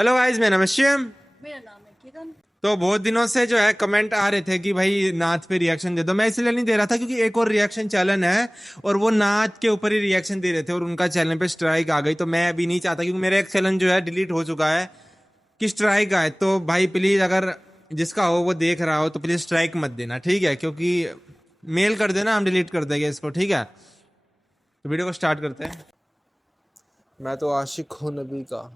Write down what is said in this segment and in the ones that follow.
Hello guys, मेरा नाम है शिवम। मेरा नाम है किरण। तो बहुत दिनों से जो है कमेंट आ रहे थे कि भाई नाच पे रिएक्शन दे दो। मैं इसलिए नहीं दे रहा था क्योंकि एक और रिएक्शन चैनल है और वो नाच के ऊपर ही रिएक्शन दे रहे थे और उनका चैनल पे स्ट्राइक आ गई। तो मैं अभी नहीं चाहता क्योंकि मेरा एक चैनल जो है डिलीट हो चुका है कि स्ट्राइक आए। तो भाई प्लीज अगर जिसका हो वो देख रहा हो तो प्लीज स्ट्राइक मत देना, ठीक है? क्योंकि मेल कर देना, हम डिलीट कर देंगे इसको, ठीक है? तो वीडियो को स्टार्ट करते हैं। मैं तो आशिक हूँ नबी का।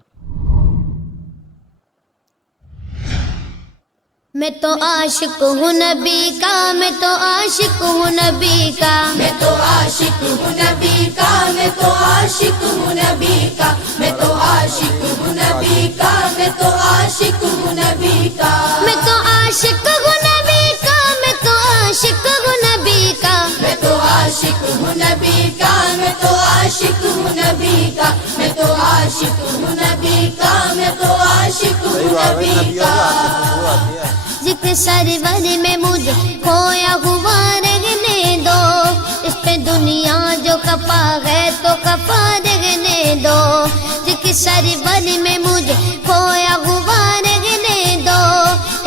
मैं तो आशिक हूँ नबी का, मैं तो आशिक हूँ नबी का, मैं तो आशिक हूँ नबी का, मैं तो आशिक हूँ नबी का, मैं तो आशिक हूँ नबी का, मैं तो आशिक हूँ नबी का, मैं तो आशिक हूँ नबी का, मैं तो आशिक हूँ नबी का, मैं तो आशिक हूँ नबी का, मैं तो आशिक हूँ नबी का, मैं तो आशिक हूँ नबी का, मैं तो आशिक हूँ नबी का। जिक्र सरवर में मुझे खोया हुआ रहने दो, इस पे दुनिया जो खपा है तो खपा रहने दो। जिक्र सरवर में मुझे खोया हुआ रहने दो,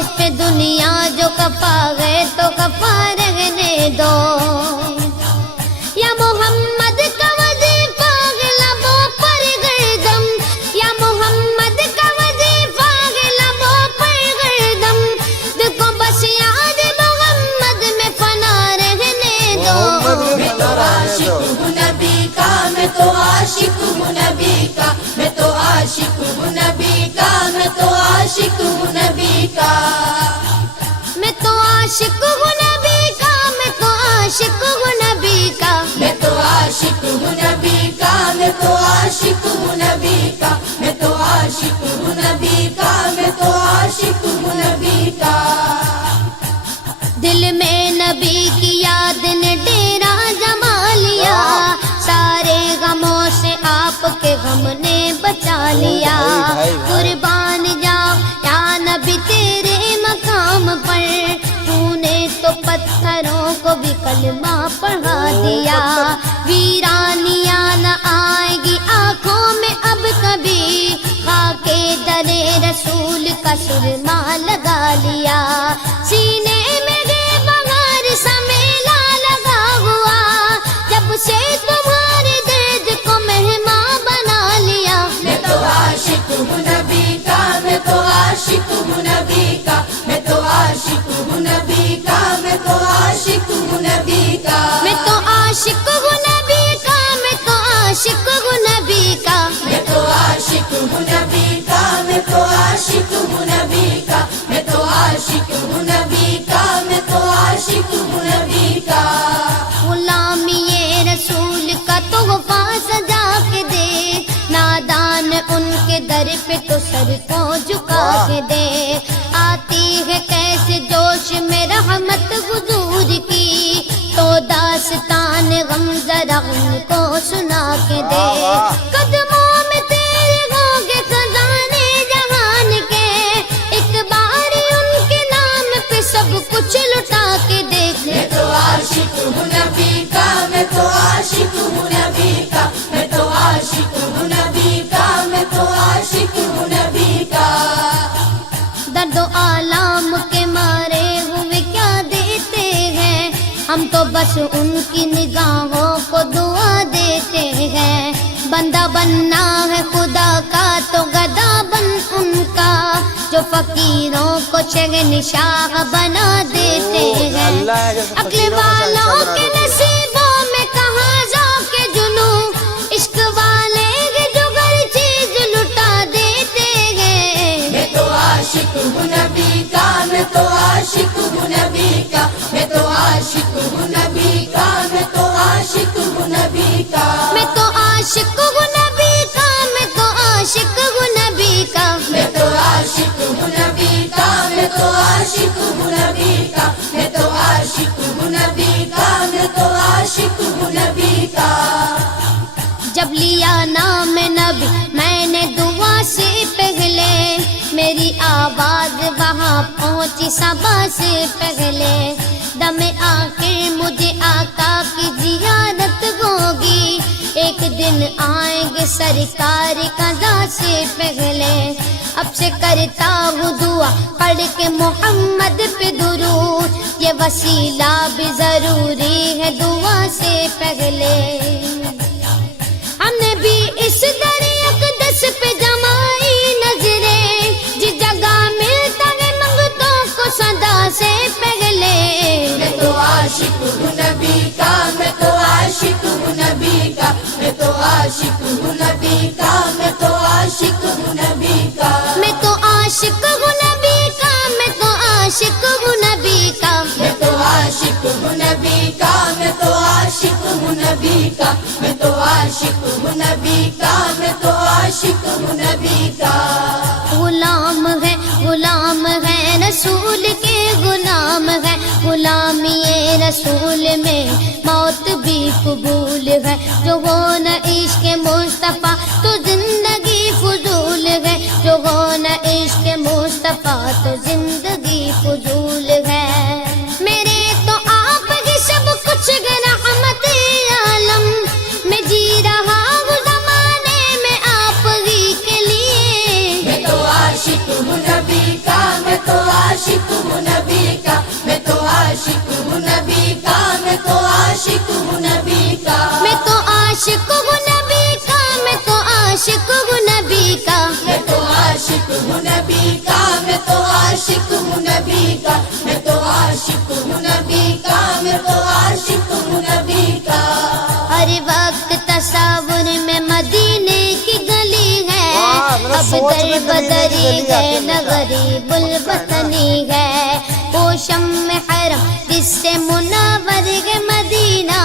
इस पे दुनिया जो खपा है तो खपा रहने दो। या मोहम्मद का वजीफा लबों पर गर्दम, या मोहम्मद का वजीफा लबों पर गर्दम, देखो बस याद मोहम्मद में फना रहने दो। मैं तो आशिक हूँ नबी का, मैं तो आशिक हूँ नबी का, मैं तो आशिक हूँ नबी का, मैं तो आशिक हूँ नबी का, मैं तो आशिक हूँ नबी का, मैं तो आशिक हूँ नबी का, मैं तो आशिक हूँ नबी का, मैं तो आशिक हूँ नबी का, मैं तो आशिक हूँ नबी का, मैं तो आशिक हूँ नबी का। दिल में नबी की याद ने डेरा जमा लिया, सारे गमों से आपके गम ने बचा लिया। कुर्बान जाओ या नबी तेरे मकाम पर, तूने तो पत्थरों को भी कलमा पढ़ा दिया। वीरानिया न आएगी आंखों में अब कभी, खाके दरे रसूल का सुरमा लगा लिया। सीने में बगार समेला लगा हुआ, जब से तुम्हारे दर्द को मेहमान बना लिया। मैं तो आशिक हूँ नबी का, मैं तो आशिक हूँ नबी का, मैं तो आशिक हूँ नबी का, मैं तो आशिक हूँ नबी का, मैं तो आशिक हूँ नबी का, मैं तो आशिक हूँ नबी का, मैं तो आशिक हूँ नबी का, मैं तो आशिक हूँ नबी का, मैं तो आशिक हूँ नबी का, मैं तो आशिक हूँ नबी का। गुलामी ये रसूल का तोहफा सजा के दे, नादान उनके दर पे तो सर को झुका के दे। आती है कैसे जोश में रहमत हुजूर की, तो दास्तान गम जरा उनको सुना के दे। कदमों में तेरे होंगे खजाने जहान के, एक बार उनके नाम पे सब कुछ लुटा के देख। मैं तो आशिक हूँ नबी का, मैं तो आशिक हूँ नबी का, मैं तो आशिक हूँ नबी का, मैं तो आशिक हूँ नबी का। दर्द आलाम के मारे हुए क्या देते हैं, हम तो बस उनकी निगाहों को दुआ देते हैं। बंदा बनना है खुदा का तो गदा बन उनका, जो फकीरों को शहंशाह बना देते हैं। अक्ल वालों के नसीबों में कहाँ जाके जुनू, इश्क वाले जो हर चीज लुटा देते हैं। मैं तो आशिक हूँ नबी का, मैं तो आशिक हूँ नबी का, मैं तो आशिक हूँ नबी का, मैं तो आशिक हूँ नबी का, मैं तो आशिक हूँ नबी का, मैं तो आशिक हूँ नबी का, मैं तो आशिक हूँ नबी का, मैं तो आशिक हूँ नबी का, मैं तो आशिक हूँ नबी का, मैं तो आशिक हूँ नबी का। जब लिया नाम नबी मैंने दुआ से पहले, मेरी आवाज वहाँ पहुँची सबा से पहले। दम आखिर मुझे आका की जियारत होगी, एक दिन आएंगे सरकार कज़ा से पहले। अब सबसे करता हूँ दुआ पढ़ के मोहम्मद पे दुरूद, ये वसीला भी जरूरी है दुआ से पहले। हमने भी इस दर अक़दस पे जमाई नजरें, जिस जगह मिलता है मंगतों को सदा से पहले। मैं तो आशिक हूँ नबी का, मैं तो आशिक हूँ नबी का, मैं तो आशिक हूँ नबी का, मैं तो आशिक हूँ नबी का। मैं तो आशिक हूँ नबी का, मैं तो आशिक हूँ नबी का, मैं तो आशिक हूँ नबी का, मैं तो आशिक हूँ नबी का, मैं तो आशिक हूँ नबी का, मैं तो आशिक हूँ नबी का। गुलाम है रसूल के गुलाम है, गुलामी ये रसूल में मौत भी कबूल है। जो हो न इश्क मुस्तफा तो जिंदगी फजूल है, जो हो न इश्क मुस्तफा तो जिंदगी फजूल है। मेरे तो आप ही सब कुछ रहमत आलम, मैं जी रहा हूँ जमाने में आप ही के लिए। मैं तो आशिक हूँ नबी का, मैं तो आशिक हूँ नबी का, मैं तो आशिक हूँ नबी का, मैं तो आशिक हूँ नबी का। मैं तो आशिक हूँ नबी का, मैं तो आशिक हूँ नबी का, मैं तो आशिक हूँ नबी का, मैं तो आशिक हूँ नबी का, मैं तो आशिक हूँ नबी का, मैं तो आशिक हूँ नबी का। हर वक्त तस्वुर में मदीने की गली है, अब दर बदरी है नगरी बुलबतनी है। वो शम्म हरम जिससे मुनव्वर है मदीना,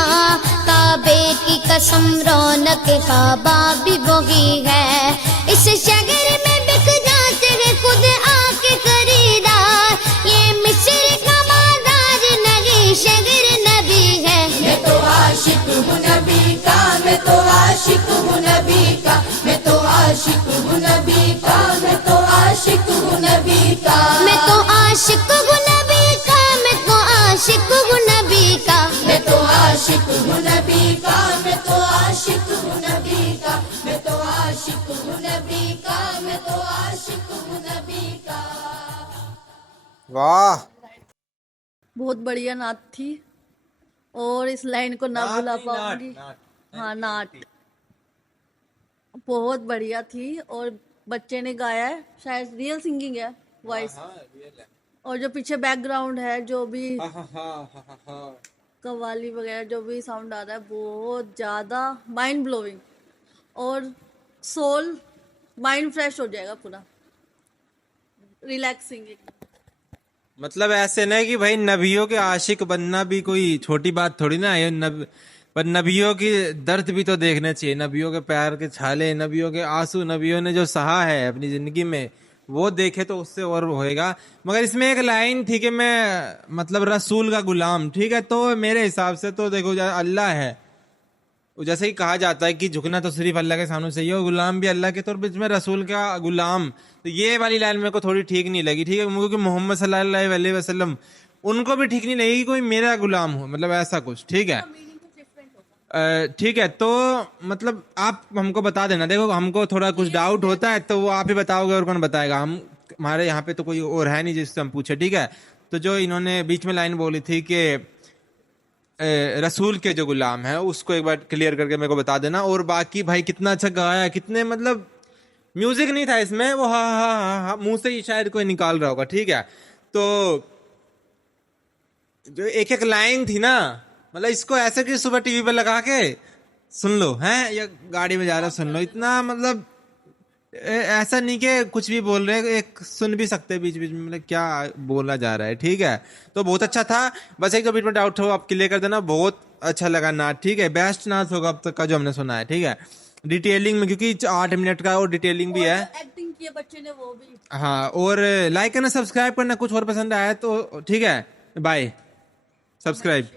काबे की कसम रौनक काबा भी वही है। इस शहर में बिक जाते हैं खुद आके खरीदार, ये मिस्र का बाजार नहीं शहर नबी है। मैं तो आशिक हूँ नबी का, मैं तो आशिक हूँ नबी का, मैं तो आशिक हूँ नबी का, मैं तो आशिक हूँ नबी का। मैं तो आशिक हूँ नबी का, मैं तो आशिक हूँ नबी का, मैं तो आशिक हूँ नबी का, मैं तो आशिक हूँ नबी का, मैं तो आशिक हूँ नबी का, मैं तो आशिक हूँ नबी का। वाह, बहुत बढ़िया नात थी और इस लाइन को ना भुला पाऊंगी। हाँ नाट बहुत बढ़िया थी और बच्चे ने गाया है, शायद रियल सिंगिंग है वॉइस। और जो पीछे बैकग्राउंड है जो भी कव्वाली वगैरह जो भी साउंड आ रहा है बहुत ज़्यादा माइंड ब्लोइंग और सोल माइंड फ्रेश हो जाएगा पूरा, रिलैक्सिंग एकदम। मतलब ऐसे नहीं कि भाई नबियों के आशिक बनना भी कोई छोटी बात थोड़ी ना है। पर नबियों की दर्द भी तो देखने चाहिए, नबियों के प्यार के छाले, नबियों के आंसू, नबियों ने जो सहा है अपनी जिंदगी में वो देखे तो उससे और होएगा। मगर इसमें एक लाइन थी कि मैं मतलब रसूल का गुलाम, ठीक है, तो मेरे हिसाब से तो देखो अल्लाह है, जैसे कि कहा जाता है कि झुकना तो सिर्फ अल्लाह के सामने चाहिए और गुलाम भी अल्लाह के, तो बीच में रसूल का गुलाम, तो ये वाली लाइन मेरे को थोड़ी ठीक नहीं लगी, ठीक है, क्योंकि मोहम्मद सल्लल्लाहु अलैहि वसल्लम उनको भी ठीक नहीं लगी कि कोई मेरा गुलाम हो, मतलब ऐसा कुछ, ठीक है। ठीक है, तो मतलब आप हमको बता देना, देखो हमको थोड़ा कुछ डाउट होता है तो वो आप ही बताओगे और कौन बताएगा, हमारे यहाँ पे तो कोई और है नहीं जिससे हम पूछे, ठीक है। तो जो इन्होंने बीच में लाइन बोली थी कि रसूल के जो गुलाम है उसको एक बार क्लियर करके मेरे को बता देना। और बाकी भाई कितना अच्छा गाया, कितने मतलब म्यूजिक नहीं था इसमें, वो हाँ हाँ हाँ हाँ मुंह से ही शायद कोई निकाल रहा होगा, ठीक है। तो जो एक एक लाइन थी ना, मतलब इसको ऐसे कि सुबह टीवी पे लगा के सुन लो हैं, या गाड़ी में जा रहा सुन लो, इतना मतलब ऐसा नहीं कि कुछ भी बोल रहे, एक सुन भी सकते बीच बीच में, मतलब क्या बोला जा रहा है, ठीक है। तो बहुत अच्छा था, बस एक जो बीच में डाउट हो आप क्लियर कर देना। बहुत अच्छा लगा नाच, ठीक है, बेस्ट नाच होगा अब तक का जो हमने सुना है, ठीक है, डिटेलिंग में, क्योंकि 8 मिनट का और डिटेलिंग भी है, एक्टिंग की बच्चे ने वो भी। हाँ, और लाइक करना, सब्सक्राइब करना, कुछ और पसंद आया तो ठीक है, बाय, सब्सक्राइब।